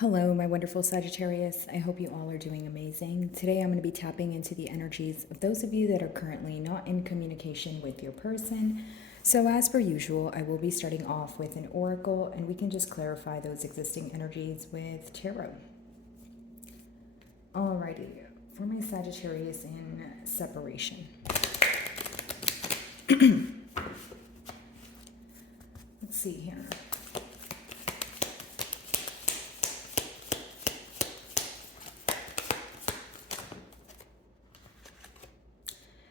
Hello, my wonderful Sagittarius. I hope you all are doing amazing. Today, I'm going to be tapping into the energies of those of you that are currently not in communication with your person. So, as per usual, I will be starting off with an oracle, and we can just clarify those existing energies with tarot. Alrighty, for my Sagittarius in separation. Let's see here.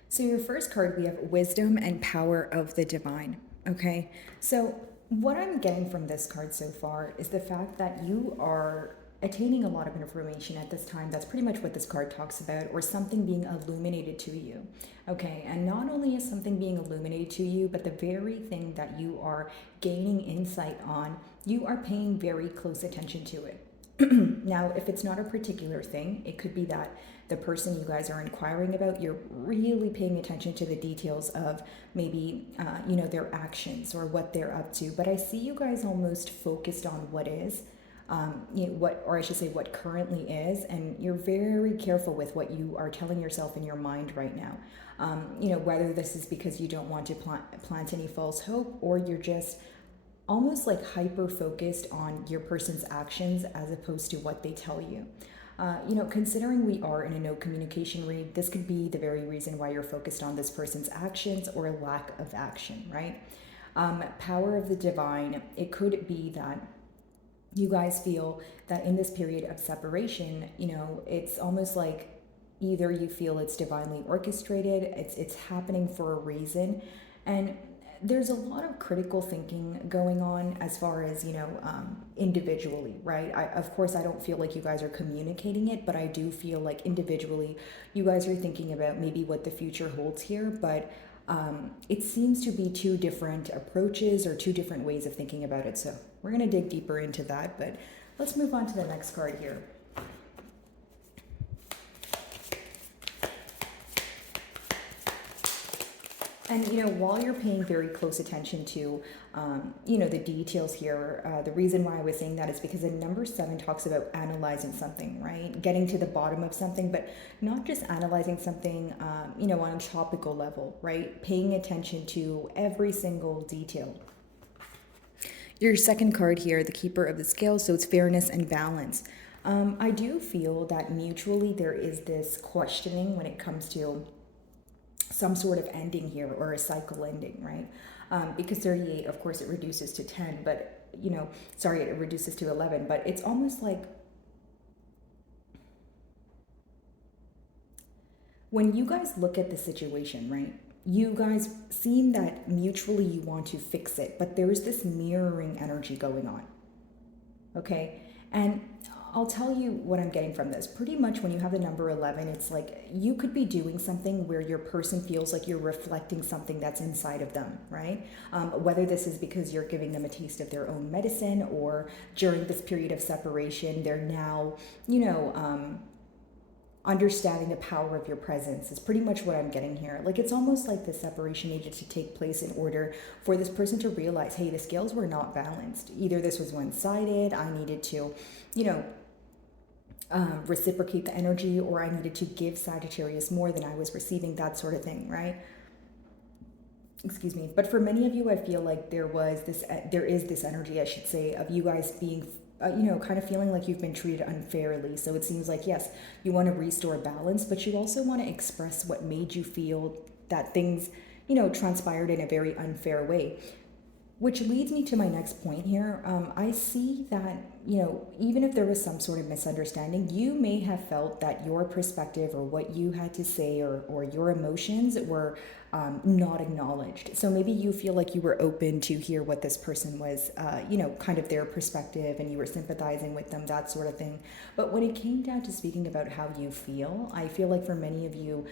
So, your first card, we have Wisdom and Power of the Divine. Okay, so what I'm getting from this card so far is the fact that you are attaining a lot of information at this time. That's pretty much what this card talks about, or something being illuminated to you. Okay, and not only is something being illuminated to you, but the very thing that you are gaining insight on, you are paying very close attention to it. Now, if it's not a particular thing, it could be that the person you guys are inquiring about, you're really paying attention to the details of maybe, their actions or what they're up to. But I see you guys almost focused on what is, or I should say what currently is, and you're very careful with what you are telling yourself in your mind right now. Whether this is because you don't want to plant any false hope, or you're just almost like hyper focused on your person's actions as opposed to what they tell you. Considering we are in a no communication read, this could be the very reason why you're focused on this person's actions or lack of action, right? Power of the divine, it could be that you guys feel that in this period of separation, it's almost like either you feel it's divinely orchestrated, it's happening for a reason, and there's a lot of critical thinking going on as far as individually, right? Of course, I don't feel like you guys are communicating it, but I do feel like individually you guys are thinking about maybe what the future holds here. But it seems to be two different approaches or two different ways of thinking about it. So we're going to dig deeper into that, but let's move on to the next card here. And, while you're paying very close attention to, the details here, the reason why I was saying that is because the number 7 talks about analyzing something, right? Getting to the bottom of something, but not just analyzing something, on a topical level, right? Paying attention to every single detail. Your second card here, the Keeper of the Scales, so it's fairness and balance. I do feel that mutually there is this questioning when it comes to some sort of ending here, or a cycle ending, right? Because 38, of course, it reduces to 10, but, it reduces to 11, but it's almost like when you guys look at the situation, right? You guys seem that mutually you want to fix it, but there is this mirroring energy going on, okay? And I'll tell you what I'm getting from this. Pretty much when you have the number 11, it's like you could be doing something where your person feels like you're reflecting something that's inside of them, right? Whether this is because you're giving them a taste of their own medicine, or during this period of separation, they're now, understanding the power of your presence is pretty much what I'm getting here. Like, it's almost like the separation needed to take place in order for this person to realize, hey, the scales were not balanced. Either this was one-sided, I needed to, reciprocate the energy, or I needed to give Sagittarius more than I was receiving, that sort of thing, right? Excuse me. But for many of you, I feel like there is this energy, I should say, of you guys being kind of feeling like you've been treated unfairly. So it seems like, yes, you want to restore balance, but you also want to express what made you feel that things, transpired in a very unfair way. Which leads me to my next point here. I see that, even if there was some sort of misunderstanding, you may have felt that your perspective or what you had to say, or your emotions were not acknowledged. So maybe you feel like you were open to hear what this person was, kind of their perspective, and you were sympathizing with them, that sort of thing. But when it came down to speaking about how you feel, I feel like for many of you,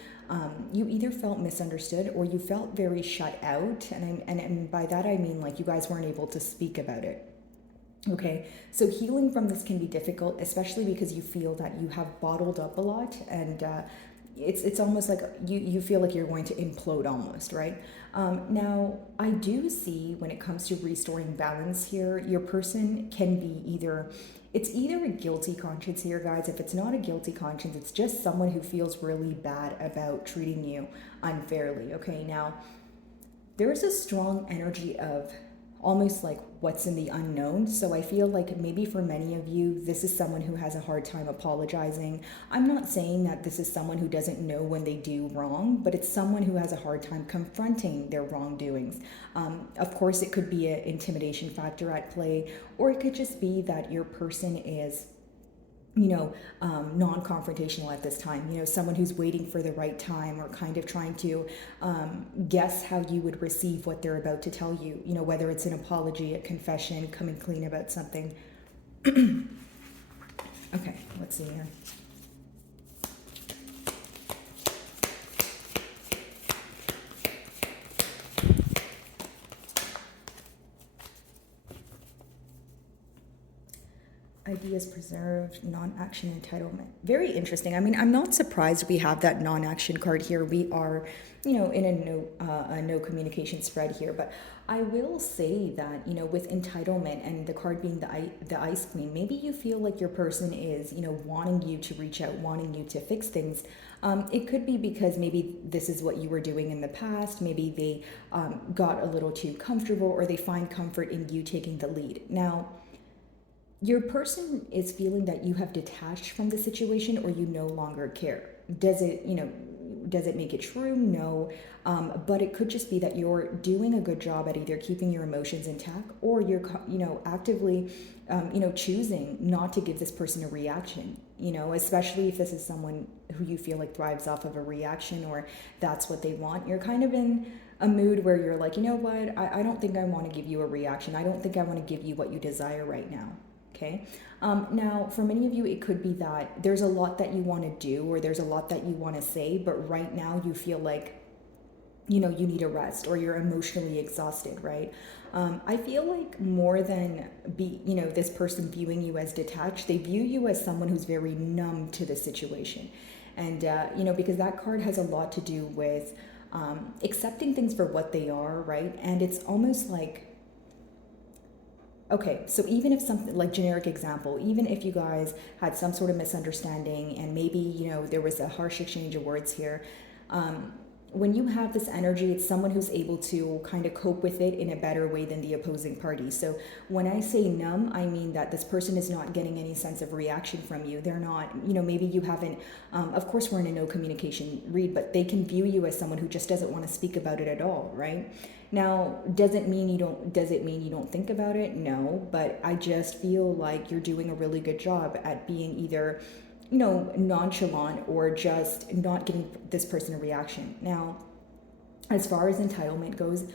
you either felt misunderstood or you felt very shut out. And by that I mean, like, you guys weren't able to speak about it. Okay, so healing from this can be difficult, especially because you feel that you have bottled up a lot, and it's almost like you feel like you're going to implode almost, right? Now, I do see when it comes to restoring balance here, your person can be it's either a guilty conscience here, guys. If it's not a guilty conscience, it's just someone who feels really bad about treating you unfairly, okay? Now, there is a strong energy of almost like what's in the unknown. So I feel like maybe for many of you, this is someone who has a hard time apologizing. I'm not saying that this is someone who doesn't know when they do wrong, but it's someone who has a hard time confronting their wrongdoings. Of course, it could be an intimidation factor at play, or it could just be that your person is non-confrontational at this time, someone who's waiting for the right time or kind of trying to guess how you would receive what they're about to tell you, whether it's an apology, a confession, coming clean about something. Okay, let's see here. Ideas preserved, non-action entitlement. Very interesting. I mean, I'm not surprised we have that non-action card here. We are, in a no communication spread here. But I will say that, with entitlement and the card being the Ice Queen, maybe you feel like your person is, wanting you to reach out, wanting you to fix things. It could be because maybe this is what you were doing in the past. Maybe they got a little too comfortable, or they find comfort in you taking the lead. Now, your person is feeling that you have detached from the situation, or you no longer care. Does it make it true? No. But it could just be that you're doing a good job at either keeping your emotions intact, or you're, actively, choosing not to give this person a reaction, especially if this is someone who you feel like thrives off of a reaction, or that's what they want. You're kind of in a mood where you're like, you know what, I don't think I want to give you a reaction. I don't think I want to give you what you desire right now. Okay. Now, for many of you, it could be that there's a lot that you want to do, or there's a lot that you want to say, but right now you feel like, you need a rest, or you're emotionally exhausted, right? I feel like more than this person viewing you as detached, they view you as someone who's very numb to the situation. And, because that card has a lot to do with accepting things for what they are, right? And it's almost like, okay, so even if something like generic example, even if you guys had some sort of misunderstanding and maybe, there was a harsh exchange of words here, when you have this energy, it's someone who's able to kind of cope with it in a better way than the opposing party. So when I say numb, I mean that this person is not getting any sense of reaction from you. They're not, maybe you haven't, of course we're in a no communication read, but they can view you as someone who just doesn't want to speak about it at all, right? Now, does it mean you don't think about it? No, but I just feel like you're doing a really good job at being either, nonchalant, or just not giving this person a reaction. Now, as far as entitlement goes,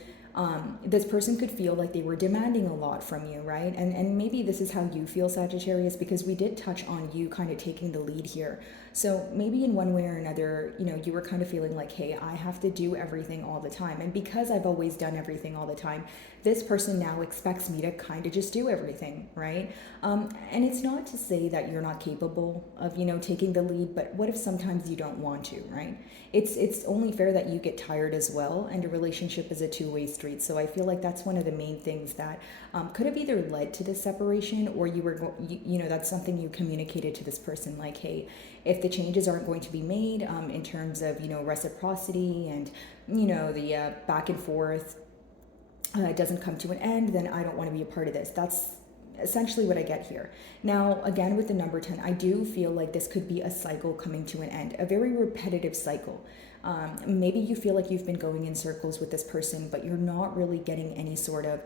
this person could feel like they were demanding a lot from you, right? And maybe this is how you feel, Sagittarius, because we did touch on you kind of taking the lead here. So maybe in one way or another, you were kind of feeling like, hey, I have to do everything all the time. And because I've always done everything all the time, this person now expects me to kind of just do everything, right? And it's not to say that you're not capable of, taking the lead, but what if sometimes you don't want to, right? It's only fair that you get tired as well, and a relationship is a two-way street. So I feel like that's one of the main things that could have either led to this separation, or you were, that's something you communicated to this person, like, hey, if the changes aren't going to be made in terms of, reciprocity and, the back and forth, it doesn't come to an end, then I don't want to be a part of this. That's essentially what I get here. Now, again, with the number 10, I do feel like this could be a cycle coming to an end, a very repetitive cycle. Maybe you feel like you've been going in circles with this person, but you're not really getting any sort of,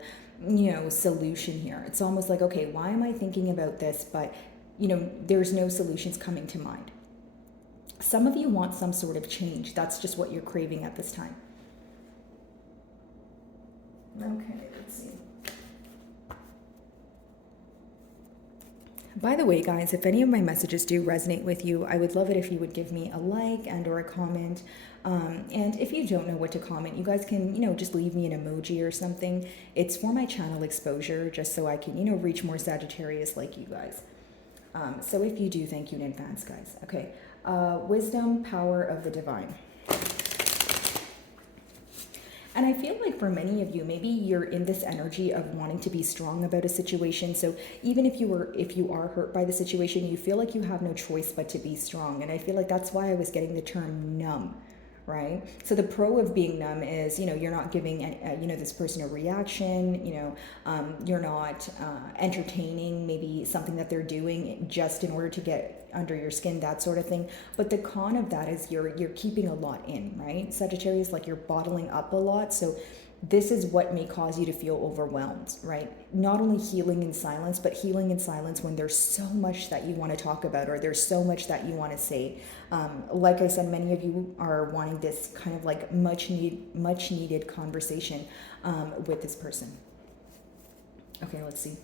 solution here. It's almost like, okay, why am I thinking about this? But, there's no solutions coming to mind. Some of you want some sort of change. That's just what you're craving at this time. Okay, let's see. By the way, guys, if any of my messages do resonate with you, I would love it if you would give me a like and or a comment. And if you don't know what to comment, you guys can, just leave me an emoji or something. It's for my channel exposure, just so I can, reach more Sagittarius like you guys. So if you do, thank you in advance, guys. Okay. Wisdom, power of the divine. And I feel like for many of you, maybe you're in this energy of wanting to be strong about a situation. So even if you are hurt by the situation, you feel like you have no choice but to be strong. And I feel like that's why I was getting the term numb, right? So the pro of being numb is, you're not giving, this person a reaction, you're not entertaining maybe something that they're doing just in order to get under your skin, that sort of thing. But the con of that is you're keeping a lot in, right? Sagittarius, like you're bottling up a lot. So this is what may cause you to feel overwhelmed, right? Not only healing in silence, but healing in silence when there's so much that you want to talk about or there's so much that you want to say. Like I said, many of you are wanting this kind of like much needed conversation with this person. Okay, let's see.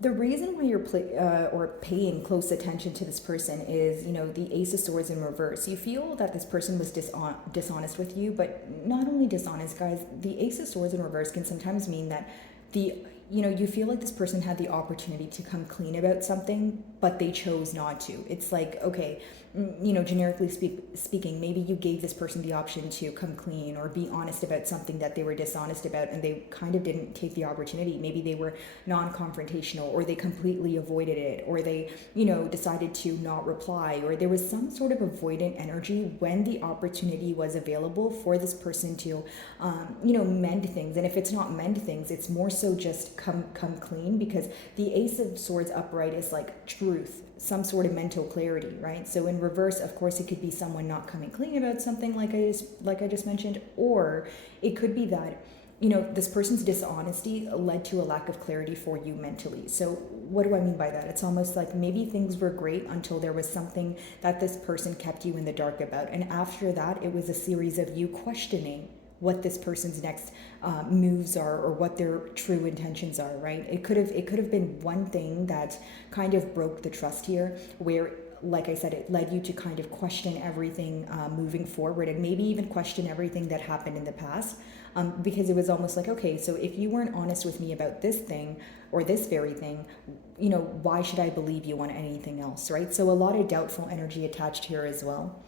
The reason why you're paying close attention to this person is, the Ace of Swords in reverse. You feel that this person was dishonest with you, but not only dishonest, guys. The Ace of Swords in reverse can sometimes mean that you feel like this person had the opportunity to come clean about something, but they chose not to. It's like, okay, generically speaking, maybe you gave this person the option to come clean or be honest about something that they were dishonest about, and they kind of didn't take the opportunity. Maybe they were non-confrontational, or they completely avoided it, or they, decided to not reply, or there was some sort of avoidant energy when the opportunity was available for this person to, mend things. And if it's not mend things, it's more so just come clean, because the Ace of Swords upright is like truth, some sort of mental clarity, right? So in reverse, of course, it could be someone not coming clean about something, like I just mentioned, or it could be that this person's dishonesty led to a lack of clarity for you mentally. So what do I mean by that? It's almost like maybe things were great until there was something that this person kept you in the dark about, and after that, it was a series of you questioning what this person's next moves are, or what their true intentions are, right? It could have been one thing that kind of broke the trust here, where, like I said, it led you to kind of question everything moving forward, and maybe even question everything that happened in the past, because it was almost like, okay, so if you weren't honest with me about this thing or this very thing, why should I believe you on anything else, right? So a lot of doubtful energy attached here as well.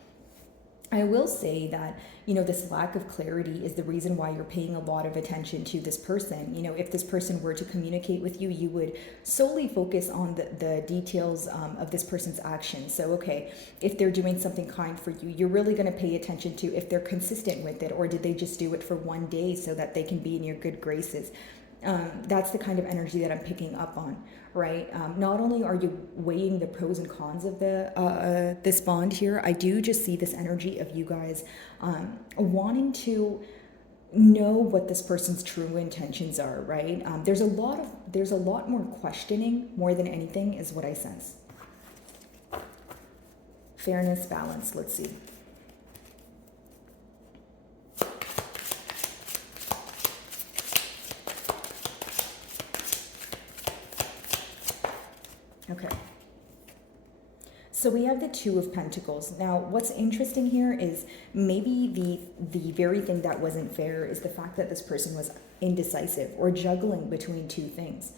I will say that, this lack of clarity is the reason why you're paying a lot of attention to this person. If this person were to communicate with you, you would solely focus on the details of this person's actions. So, okay, if they're doing something kind for you, you're really going to pay attention to if they're consistent with it, or did they just do it for one day so that they can be in your good graces. That's the kind of energy that I'm picking up on, right? Not only are you weighing the pros and cons of this bond here, I do just see this energy of you guys wanting to know what this person's true intentions are, right? There's a lot more questioning more than anything, is what I sense. Fairness, balance. Let's see. Okay. So we have the Two of Pentacles. Now, what's interesting here is maybe the very thing that wasn't fair is the fact that this person was indecisive or juggling between two things.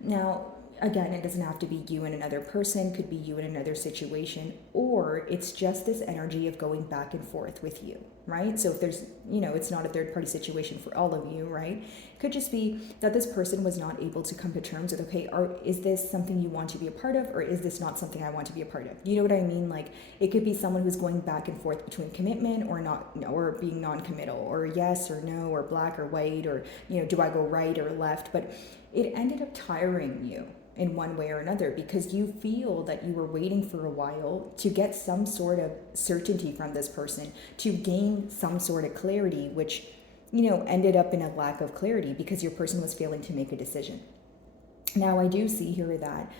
Now, again, it doesn't have to be you and another person, could be you in another situation, or it's just this energy of going back and forth with you, right? So if there's, it's not a third party situation for all of you, right? It could just be that this person was not able to come to terms with, okay, is this something you want to be a part of, or is this not something I want to be a part of? You know what I mean? Like, it could be someone who's going back and forth between commitment or not, or being non-committal, or yes or no, or black or white, or, do I go right or left? But it ended up tiring you in one way or another, because you feel that you were waiting for a while to get some sort of certainty from this person, to gain some sort of clarity, which, ended up in a lack of clarity because your person was failing to make a decision. Now, I do see here that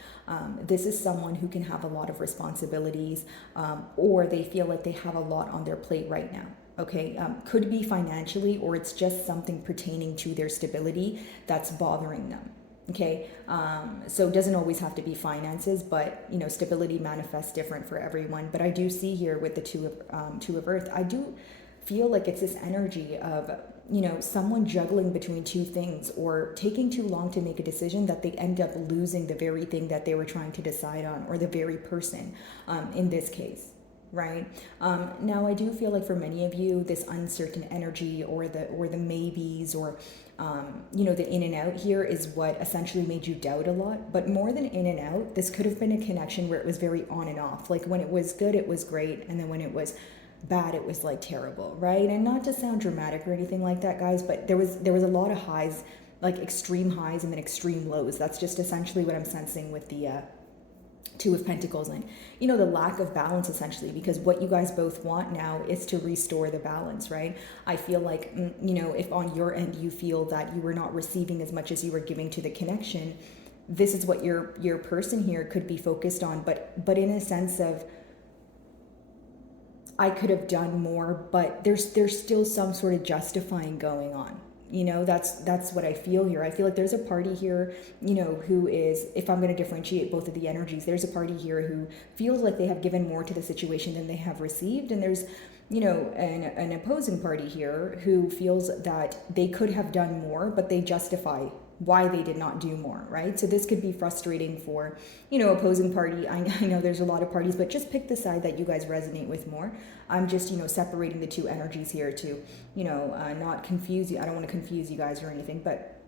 this is someone who can have a lot of responsibilities, or they feel like they have a lot on their plate right now. Okay, could be financially, or it's just something pertaining to their stability that's bothering them. Okay, so it doesn't always have to be finances, but stability manifests different for everyone. But I do see here with the two of Earth, I do feel like it's this energy of, someone juggling between two things or taking too long to make a decision that they end up losing the very thing that they were trying to decide on, or the very person, in this case. Right. Now, I do feel like for many of you, this uncertain energy, or the maybes, or the in and out here is what essentially made you doubt a lot. But more than in and out, this could have been a connection where it was very on and off. Like when it was good, it was great, and then when it was bad, it was like terrible, right? And not to sound dramatic or anything like that, guys, but there was a lot of highs, like extreme highs and then extreme lows. That's just essentially what I'm sensing with the Two of Pentacles, and the lack of balance, essentially, because what you guys both want now is to restore the balance, right? I feel like if on your end you feel that you were not receiving as much as you were giving to the connection, this is what your person here could be focused on, but in a sense of, I could have done more, but there's still some sort of justifying going on. That's what I feel here. I feel like there's a party here, who is, if I'm going to differentiate both of the energies, there's a party here who feels like they have given more to the situation than they have received. And there's, an opposing party here who feels that they could have done more, but they justify why they did not do more, right? So this could be frustrating for, opposing party. I know there's a lot of parties, but just pick the side that you guys resonate with more. I'm just, separating the two energies here to, not confuse you. I don't want to confuse you guys or anything, but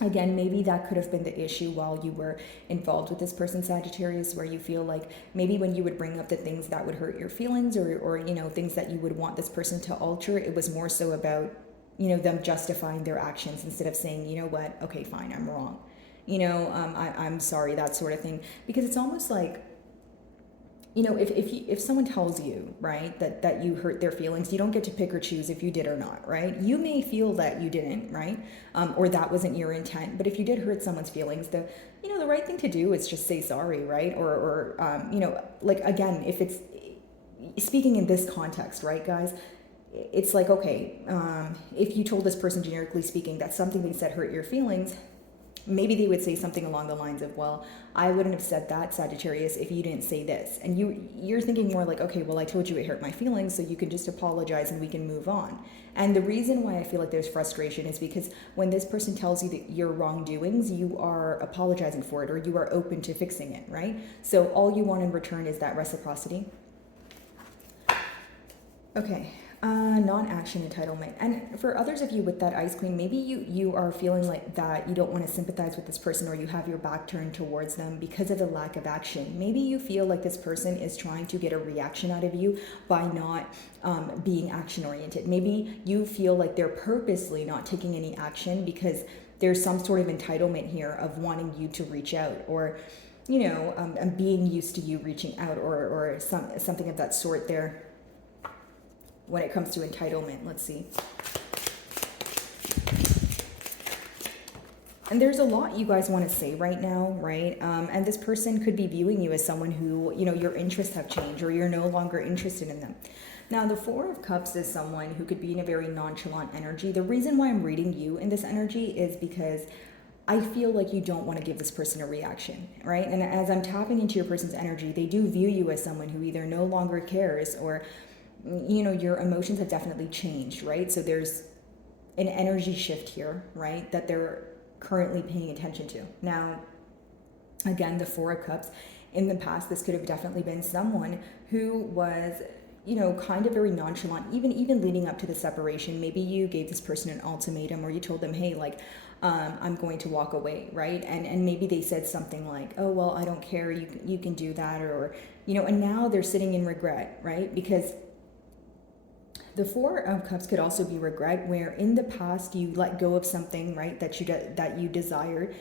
again, maybe that could have been the issue while you were involved with this person, Sagittarius, where you feel like maybe when you would bring up the things that would hurt your feelings, or things that you would want this person to alter, it was more so about them justifying their actions instead of saying, you know what, okay, fine, I'm wrong. I'm sorry, that sort of thing. Because it's almost like, if someone tells you, right, that you hurt their feelings, you don't get to pick or choose if you did or not, right? You may feel that you didn't, right? Or that wasn't your intent. But if you did hurt someone's feelings, the right thing to do is just say sorry, right? Or like, again, if it's speaking in this context, right, guys? It's like, okay, if you told this person, generically speaking, that something they said hurt your feelings, maybe they would say something along the lines of, well, I wouldn't have said that, Sagittarius, if you didn't say this. And you're thinking more like, okay, well, I told you it hurt my feelings, so you can just apologize and we can move on. And the reason why I feel like there's frustration is because when this person tells you that your wrongdoings, you are apologizing for it, or you are open to fixing it, right? So all you want in return is that reciprocity. Okay. Non-action entitlement. And for others of you with that Ice Queen, maybe you are feeling like that you don't want to sympathize with this person, or you have your back turned towards them because of the lack of action. Maybe you feel like this person is trying to get a reaction out of you by not being action oriented. Maybe you feel like they're purposely not taking any action because there's some sort of entitlement here of wanting you to reach out, or being used to you reaching out, or something of that sort there. When it comes to entitlement, let's see. And there's a lot you guys want to say right now, right? And this person could be viewing you as someone who, your interests have changed, or you're no longer interested in them. Now, the Four of Cups is someone who could be in a very nonchalant energy. The reason why I'm reading you in this energy is because I feel like you don't want to give this person a reaction, right? And as I'm tapping into your person's energy, they do view you as someone who either no longer cares, or your emotions have definitely changed, right? So there's an energy shift here, right, that they're currently paying attention to. Now, again, the Four of Cups, in the past, this could have definitely been someone who was, kind of very nonchalant, even leading up to the separation. Maybe you gave this person an ultimatum, or you told them, hey, like, I'm going to walk away, right? And maybe they said something like, oh, well, I don't care, you can do that, or and now they're sitting in regret, right? Because the Four of Cups could also be regret, where in the past you let go of something, right, that you desired,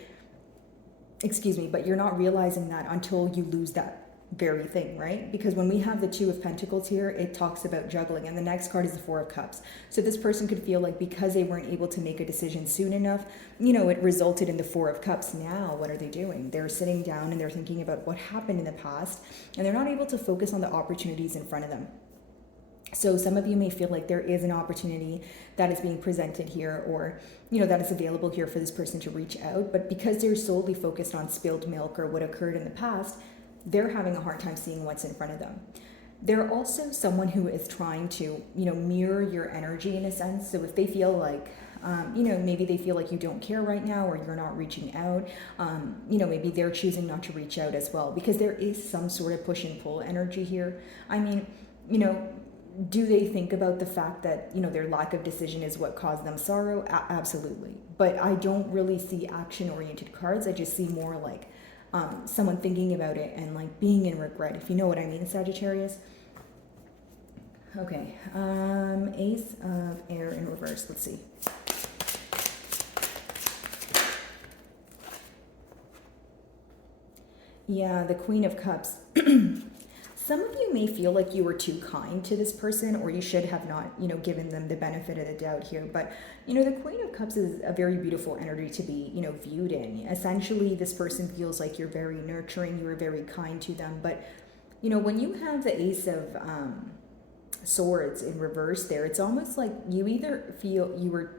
but you're not realizing that until you lose that very thing, right? Because when we have the Two of Pentacles here, it talks about juggling, and the next card is the Four of Cups. So this person could feel like because they weren't able to make a decision soon enough, it resulted in the Four of Cups. Now, what are they doing? They're sitting down and they're thinking about what happened in the past, and they're not able to focus on the opportunities in front of them. So some of you may feel like there is an opportunity that is being presented here, or, that is available here for this person to reach out. But because they're solely focused on spilled milk or what occurred in the past, they're having a hard time seeing what's in front of them. They're also someone who is trying to, mirror your energy in a sense. So if they feel like, maybe they feel like you don't care right now or you're not reaching out, maybe they're choosing not to reach out as well, because there is some sort of push and pull energy here. I mean, do they think about the fact that, their lack of decision is what caused them sorrow? Absolutely. But I don't really see action-oriented cards. I just see more like someone thinking about it and like being in regret, if you know what I mean, Sagittarius. Okay, Ace of Air in reverse. Let's see. Yeah, the Queen of Cups. Some of you may feel like you were too kind to this person, or you should have not, given them the benefit of the doubt here. But, the Queen of Cups is a very beautiful energy to be, viewed in. Essentially, this person feels like you're very nurturing, you were very kind to them. But, when you have the Ace of Swords in reverse there, it's almost like you either feel you were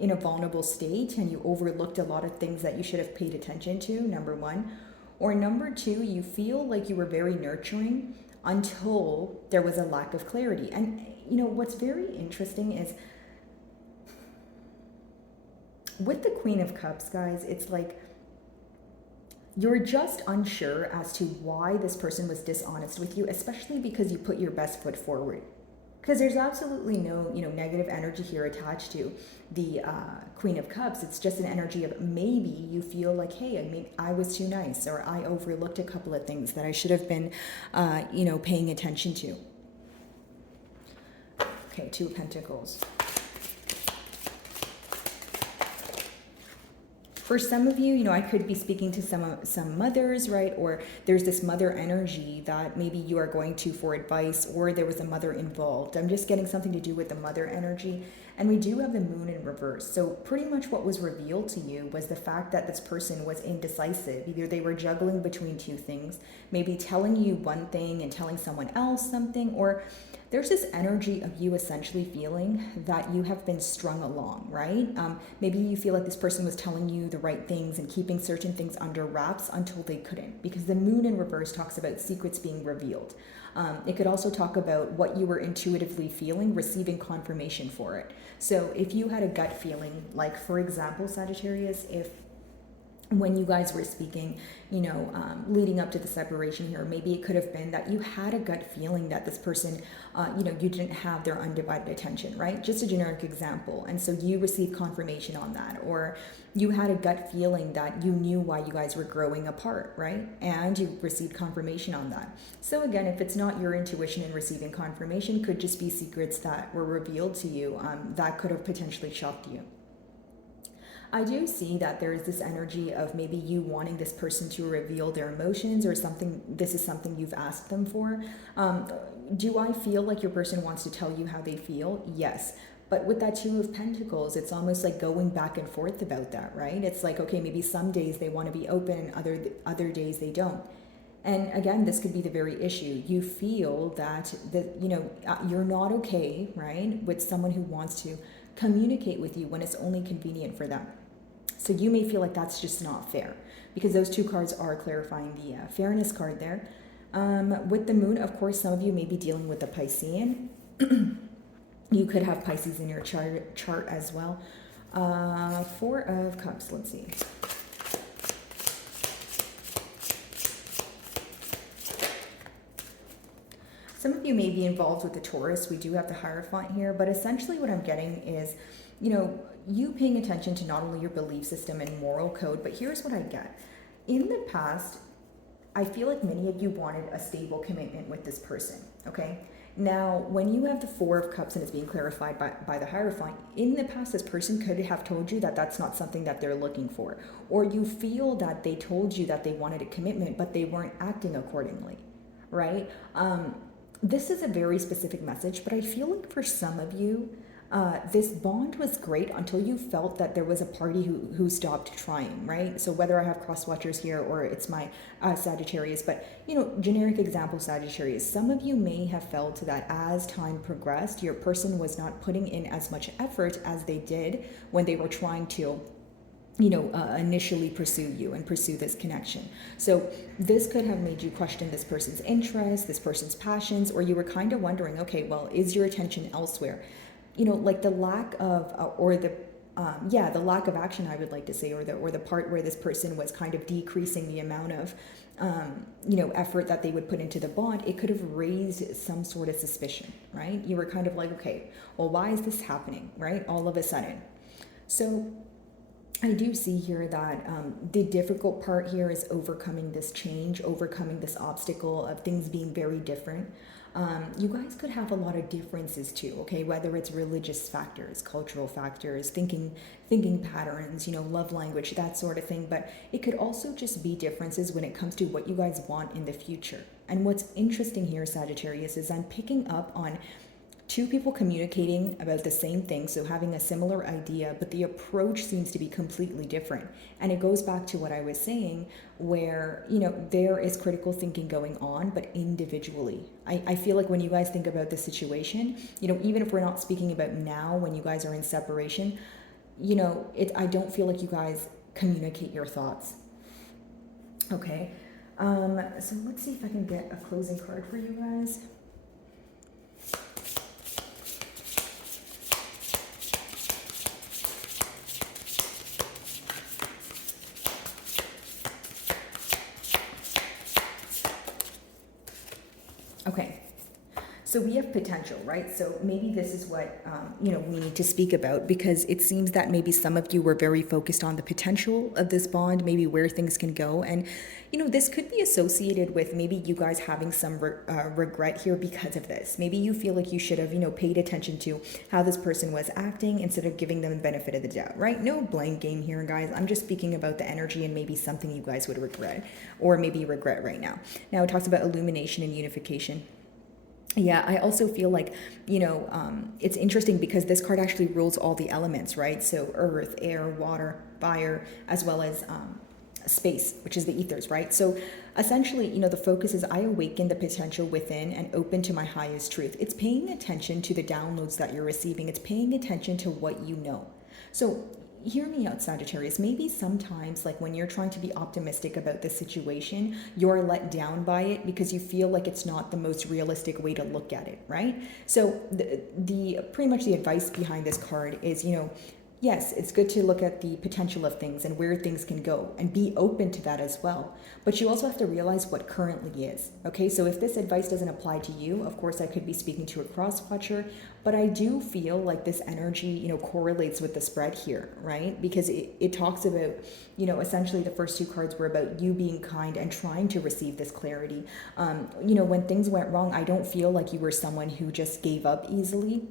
in a vulnerable state and you overlooked a lot of things that you should have paid attention to, number one. Or number two, you feel like you were very nurturing until there was a lack of clarity. And, what's very interesting is with the Queen of Cups, guys, it's like you're just unsure as to why this person was dishonest with you, especially because you put your best foot forward. Because there's absolutely no, negative energy here attached to the Queen of Cups. It's just an energy of maybe you feel like, hey, I was too nice, or I overlooked a couple of things that I should have been, paying attention to. Okay, Two of Pentacles. For some of you, I could be speaking to some mothers, right? Or there's this mother energy that maybe you are going to for advice, or there was a mother involved. I'm just getting something to do with the mother energy. And we do have the Moon in reverse. So pretty much what was revealed to you was the fact that this person was indecisive. Either they were juggling between two things, maybe telling you one thing and telling someone else something, or there's this energy of you essentially feeling that you have been strung along, right? Maybe you feel like this person was telling you the right things and keeping certain things under wraps until they couldn't, because the Moon in reverse talks about secrets being revealed. It could also talk about what you were intuitively feeling, receiving confirmation for it. So if you had a gut feeling, like for example, Sagittarius, if when you guys were speaking, leading up to the separation here, maybe it could have been that you had a gut feeling that this person, you didn't have their undivided attention, right? Just a generic example. And so you received confirmation on that, or you had a gut feeling that you knew why you guys were growing apart, right? And you received confirmation on that. So again, if it's not your intuition in receiving confirmation, could just be secrets that were revealed to you that could have potentially shocked you. I do see that there is this energy of maybe you wanting this person to reveal their emotions, or something. This is something you've asked them for. Do I feel like your person wants to tell you how they feel? Yes. But with that Two of Pentacles, it's almost like going back and forth about that, right? It's like, okay, maybe some days they want to be open and other days they don't. And again, this could be the very issue. You feel that you're not okay, right, with someone who wants to communicate with you when it's only convenient for them. So you may feel like that's just not fair, because those two cards are clarifying the fairness card there. With the Moon, of course, some of you may be dealing with the Piscean. You could have Pisces in your chart as well. Four of Cups, let's see. Some of you may be involved with the Taurus. We do have the Hierophant here, but essentially what I'm getting is, you paying attention to not only your belief system and moral code, but here's what I get. In the past, I feel like many of you wanted a stable commitment with this person, okay? Now, when you have the Four of Cups and it's being clarified by the Hierophant, in the past, this person could have told you that that's not something that they're looking for. Or you feel that they told you that they wanted a commitment, but they weren't acting accordingly, right? This is a very specific message, but I feel like for some of you, this bond was great until you felt that there was a party who stopped trying, right? So whether I have cross watchers here or it's my Sagittarius, but generic example Sagittarius, some of you may have felt that as time progressed, your person was not putting in as much effort as they did when they were trying to initially pursue you and pursue this connection. So this could have made you question this person's interest, this person's passions, or you were kind of wondering, okay, well, is your attention elsewhere? Like the lack of, or the lack of action, I would like to say, or the part where this person was kind of decreasing the amount of, effort that they would put into the bond, it could have raised some sort of suspicion, right? You were kind of like, okay, well, why is this happening, right? All of a sudden. So I do see here that the difficult part here is overcoming this change, overcoming this obstacle of things being very different. You guys could have a lot of differences too, okay? Whether it's religious factors, cultural factors, thinking patterns, love language, that sort of thing. But it could also just be differences when it comes to what you guys want in the future. And what's interesting here, Sagittarius, is I'm picking up on two people communicating about the same thing, so having a similar idea, but the approach seems to be completely different. And it goes back to what I was saying, where, there is critical thinking going on, but individually. I feel like when you guys think about the situation, even if we're not speaking about now when you guys are in separation, I don't feel like you guys communicate your thoughts. Okay. So let's see if I can get a closing card for you guys. Okay, so we have potential, right? So maybe this is what, we need to speak about, because it seems that maybe some of you were very focused on the potential of this bond, maybe where things can go. And, this could be associated with maybe you guys having some regret here because of this. Maybe you feel like you should have, paid attention to how this person was acting instead of giving them the benefit of the doubt, right? No blame game here, guys. I'm just speaking about the energy and maybe something you guys would regret, or maybe regret right now. Now it talks about illumination and unification. Yeah, I also feel like, it's interesting because this card actually rules all the elements, right? So earth, air, water, fire, as well as space, which is the ethers, right? So essentially, the focus is I awaken the potential within and open to my highest truth. It's paying attention to the downloads that you're receiving. It's paying attention to what you know. So hear me out, Sagittarius. Maybe sometimes, like when you're trying to be optimistic about the situation, you're let down by it because you feel like it's not the most realistic way to look at it, right? So the pretty much the advice behind this card is, yes, it's good to look at the potential of things and where things can go and be open to that as well. But you also have to realize what currently is. Okay, so if this advice doesn't apply to you, of course, I could be speaking to a cross-watcher, but I do feel like this energy, correlates with the spread here, right? Because it talks about, essentially the first two cards were about you being kind and trying to receive this clarity. When things went wrong, I don't feel like you were someone who just gave up easily.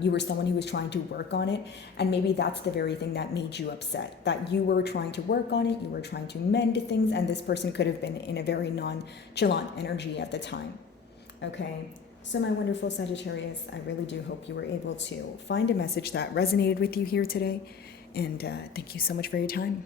You were someone who was trying to work on it, and maybe that's the very thing that made you upset, that you were trying to work on it, you were trying to mend things, and this person could have been in a very nonchalant energy at the time. Okay, so my wonderful Sagittarius, I really do hope you were able to find a message that resonated with you here today, and thank you so much for your time.